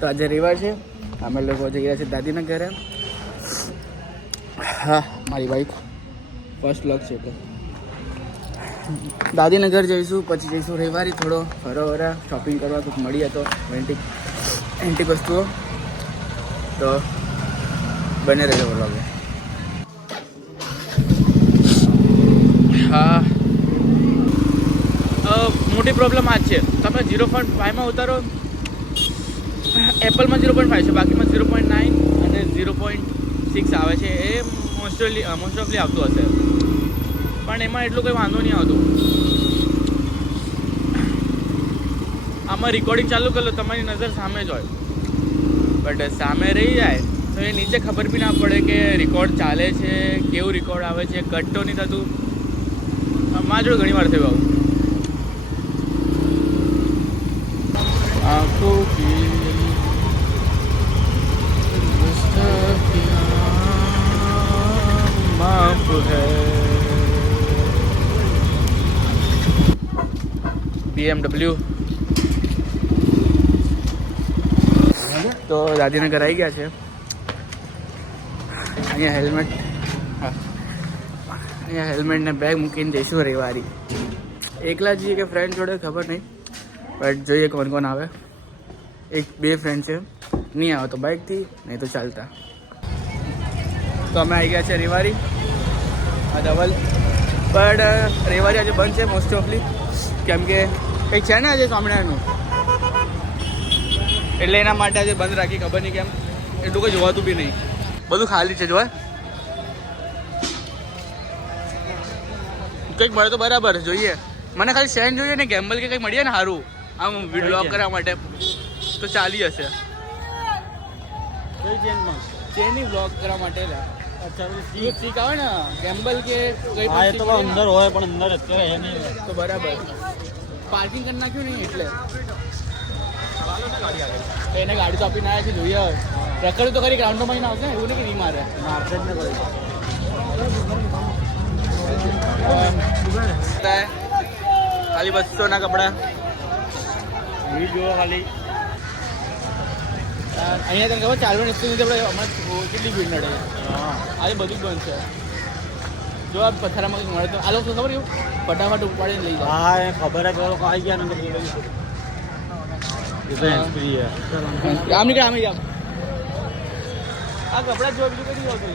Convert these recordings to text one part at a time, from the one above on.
તો આજે રવિવાર છે, અમે લોકો જઈ રહ્યા છીએ દાદીના ઘરે. હા, મારી બાઈક ફર્સ્ટ વ્લોગ છે એટલે દાદીના ઘર જઈશું, પછી જઈશું રવિવારે થોડો ફરવા શોપિંગ કરવા, કંઈક મળીએ તો એન્ટિક વસ્તુઓ. તો બને રહેજો વ્લોગે. હા, મોટી પ્રોબ્લેમ આ જ છે, તમે 0.5માં ઉતારો, એપલમાં 0.5 છે, બાકીમાં 0.9 અને 0.6 આવે છે. એ મોસ્ટ ઓફલી આવતું હશે, પણ એમાં એટલું કંઈ વાંધો નહીં આવતું. આમાં રેકોર્ડિંગ ચાલુ કરી લો, તમારી નજર સામે જ હોય, બટ સામે રહી જાય તો એ નીચે ખબર બી ના પડે કે રેકોર્ડ ચાલે છે, કેવું રેકોર્ડ આવે છે, કટ તો નહીં થતું. મારા જોડે ઘણી વાર થયું આવું. આંખો माफ है BMW. તો દાદીને ઘર આવી ગયા છે. અહીંયા હેલ્મેટ ને બેગ મૂકીને જઈશું રવિવારી. એકલા જઈએ કે ફ્રેન્ડ જોડે ખબર નહીં, બટ જોઈએ કોણ કોણ આવે. એક બે ફ્રેન્ડ છે, નહીં આવે તો બાઇકથી, નહીં તો ચાલતા. તો અમે આવી ગયા છે રવિવારી. આ ધવલ પણ રવિવારી આજે બંધ છે મોસ્ટ ઓફલી, કેમ કે કંઈક છે ને આજે સ્વામિનારાયણનું, એટલે એના માટે આજે બંધ રાખી. ખબર નહીં કેમ, એટલું કંઈ જોવાતું બી નહીં, બધું ખાલી છે. જોવા કંઈક મળે તો બરાબર. જોઈએ, મને ખાલી સ્ટેન્ડ જોઈએ ને, ગેમ્બલ કે કંઈક મળીએ ને સારું, આમ વ્લોગ કરવા માટે તો ચાલી હશે. ચેનની વ્લોગ કરવા માટે ઠીક આવે ને, ગેમ્બલ કે કંઈ તો અંદર હોય, પણ અંદર અત્યારે નહીં તો બરાબર. પાર્કિંગ કરી નાખ્યું નહીં એટલે એને ગાડી તો આપીને આવ્યા છે. જોઈએ રખડ્યું તો ખરી, ગ્રાઉન્ડમાં આવશે ને, એવું નહીં કે નહીં મારે ખાલી 200ના કપડા ખાલી. અહીંયા તને ખબર ચાલવાની સ્કૂલ આપણે હમણાં કેટલી ભીડ નડે. આજે બધું જ બંધ છે. જો આ પથ્થરામાં કંઈક મળે તો આ લોકો ખબર એવું ફટાફટ ઉપાડીને લઈ જાય. હા, ખબર જ આવી ગયા ને આમ નીકળે આમ જામ. આ કપડા જો બીજું કઈ આવતું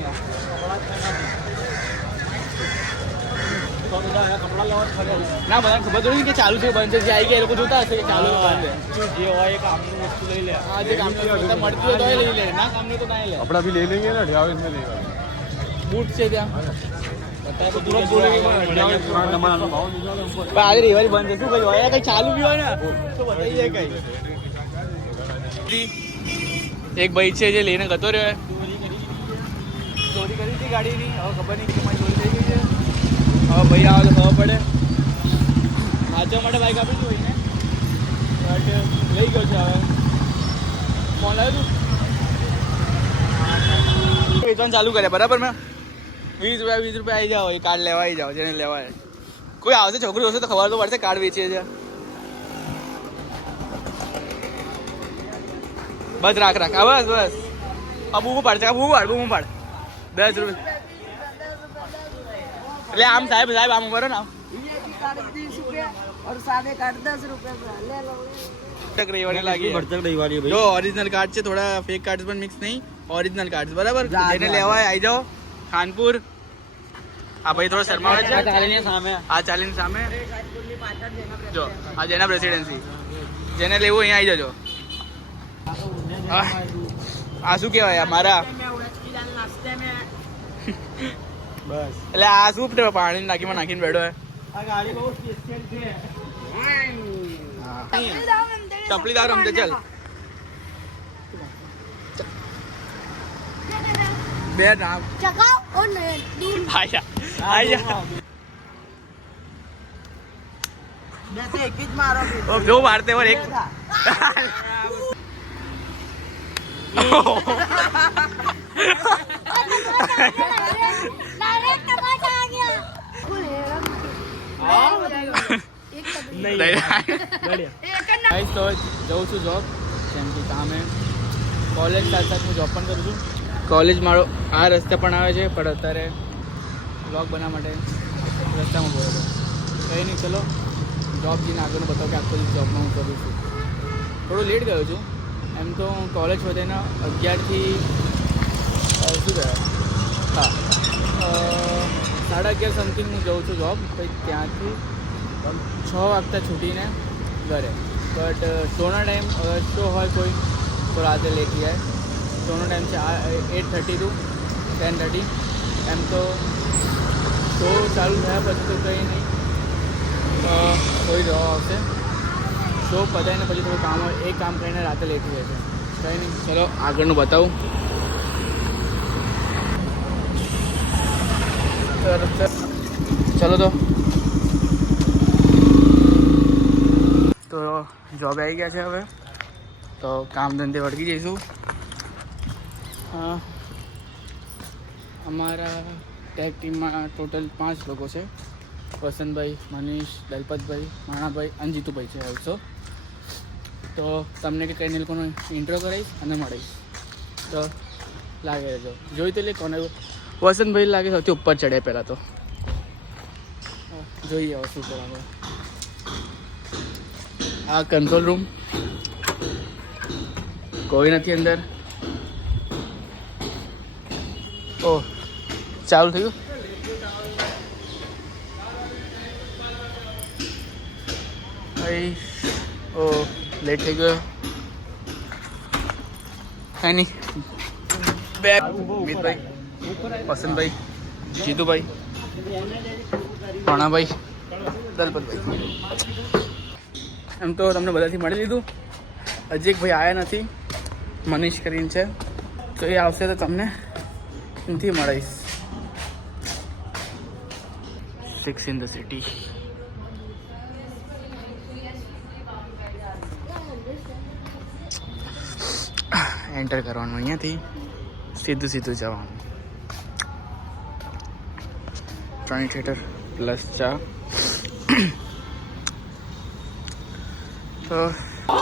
ના, બધા ખબર થોડી કે ચાલુ છે બંધ છે. જે આવી ગયા એ લોકો જોતા હશે કે ચાલુ બંધ છે. જે હોય કામની વસ્તુ લઈ લે. હા, જે કામની વસ્તુ મળતી હોય તો લઈ લે, ના કામની તો ના લે. કપડા બી લઈ લેંગે ને, ઢાવેશ ને લેવા બૂટ છે ત્યાં. આજે રવિવારી બંધ છે, શું કઈ હોય કઈ ચાલુ બી હોય ને તો બતાવી જાય. કઈ એક ભાઈ છે જે લઈને ગતો રહ્યો, ચોરી કરી હતી ગાડીની. હવે ખબર નહીં કે મારી ચોરી થઈ ગઈ છે. હવે ભાઈ આવે તો ખબર પડે. વાંચવા માટે બાઈક આપી દીધું ભાઈને, બટ લઈ ગયો છે. હવે ફોન લાવ્યો તું વેચવાનું ચાલુ કરે બરાબર. મેં 20 રૂપિયા આવી જાઓ, એ કાર્ડ લેવા આવી જાઓ, જેને લેવાય. કોઈ આવશે છોકરી હશે તો ખબર તો પડશે કાર્ડ વેચીએ છે. બસ રાખ બસ બસ. બૂમો પાડ છે, બૂમો પાડ 10 રૂપિયા. એટલે આમ સાહેબ આમ કરો ને, જો ઓરિજિનલ કાર્ડ છે, થોડા ફેક કાર્ડ પણ મિક્સ નહીં, ઓરિજિનલ કાર્ડ બરાબર. જેને લેવાય આવી જાઓ. ખાનપુર. આ ભાઈ થોડો શર્મા છે. આ ચાલીની સામે જો, આ જેના પ્રેસિડેન્સી, જેને લેવું અહીંયા આવી જજો. આ શું કહેવાય મારા બસ. એટલે આ શું પાણી નાખીમાં નાખીને બેઠો હે. ચપલીદાર રમતે ચાલ. બે નામ જો મારતે પર એક તો જઉં છું જોબ, કેમ કે કામ હે. કોલેજ સાથ સાથ હું જોબ પણ કરું છું. કોલેજ મારો આ રસ્તે પણ આવે છે, પણ અત્યારે બ્લોગ બનાવવા માટે રસ્તામાં બોલો હતો. કંઈ નહીં, ચલો જોબ જઈને આગળનું બતાવો કે આખો દિવસ જોબમાં હું કરું છું. થોડું લેટ ગયો છું. એમ તો કોલેજ વધેના 11થી શું કહેવાય, હા 11:30 સમથિંગ હું જાઉં છું જોબ. પછી ત્યાંથી 6 વાગતા છૂટીને ઘરે. બટ શોના ટાઈમ શો હોય કોઈ તો રાતે લેટ જાય. શોનો ટાઈમ છે 8:30 to 10:30. એમ તો શો ચાલુ થયા પછી તો કંઈ નહીં, કોઈ જવાબ આવશે. શો પતાવીને પછી થોડું કામ હોય, એ કામ કરીને રાતે લેટ જાય છે. કંઈ નહીં, ચલો આગળનું બતાવું. ચલો તો જોબ આવી ગયા છે. હવે તો કામ ધંધે વળગી જઈશું. અમારા ટેક ટીમમાં ટોટલ 5 લોકો છે. વસંતભાઈ, મનીષ, દલપતભાઈ, માણાભાઈ અને જીતુભાઈ છે ઓલ્સો. તો તમને કે કંઈ લોકોનો ઇન્ટ્રો કરાવીશ અને મળીશ. તો લાગે રહેજો. જોઈ તો લે કોને. વસંતભાઈ લાગે સૌથી ઉપર ચડે પહેલાં તો. જોઈએ હવે શું કરાવે. આ કંટ્રોલ રૂમ, કોઈ નથી અંદર. ઓહ, ચાલુ થયું. ભાઈ ઓ લેટ થઈ ગયો. કાંઈ નહીં. બે મિતભાઈ, વસંતભાઈ, જીતુભાઈ, પ્રણાભાઈ, દલપતભાઈ. એમ તો તમને બધાથી મળી લીધું. હજી એક ભાઈ આવ્યા નથી, મનીષ કરીને છે. તો એ આવશે તો તમને નથી મળીશ. 6 in the city. એન્ટર કરવાનું અહીંયાથી સીધું જવાનું. પ્રાણી થિયેટર પ્લસ ચા. તો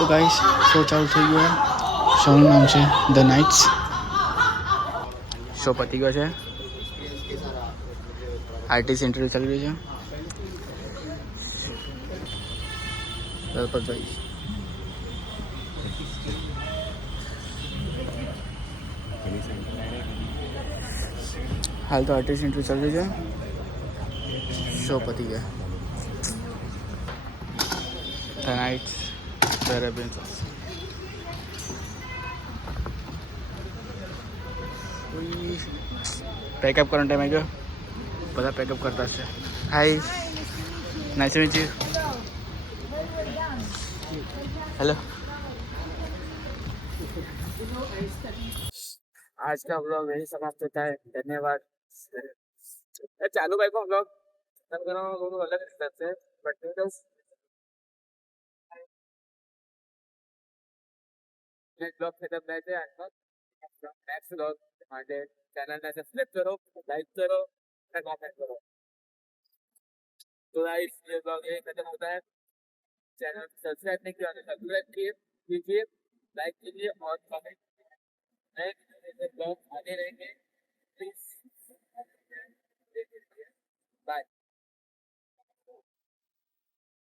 ગાઈસ શો ચાલુ થઈ ગયો. શોનું નામ છે ધ નાઇટ્સ. શો પતી ગયો છે. આર્ટિસ્ટ ઇન્ટરવ્યુ ચાલી રહ્યું છે. દલપતભાઈ, હાલ તો આર્ટિસ્ટ ઇન્ટરવ્યુ ચાલી રહ્યું છે. શો પતી ગયા. ધ નાઇટ્સ પેકઅપ કરવાનો ટાઈમ આવી ગયો. બધા પેકઅપ કરતા છે. Hi, nice to meet you. Hello. आज का ब्लॉग यही समाप्त होता है. धन्यवाद. चालू भाई को ब्लॉग अलग से बट ब्लॉग खत्म रहते हैं. नेक्स्ट ब्लॉग માટે ચેનલને સબસ્ક્રાઇબ કરો, લાઈક કરો અને કમેન્ટ કરો. तो गाइस ये ब्लॉग यही खत्म होता है. चैनल सब्सक्राइब नहीं किया तो सब्सक्राइब कीजिए, लाइक कीजिए और कमेंट. नेक्स्ट ब्लॉग आते रहेंगे. Please bye.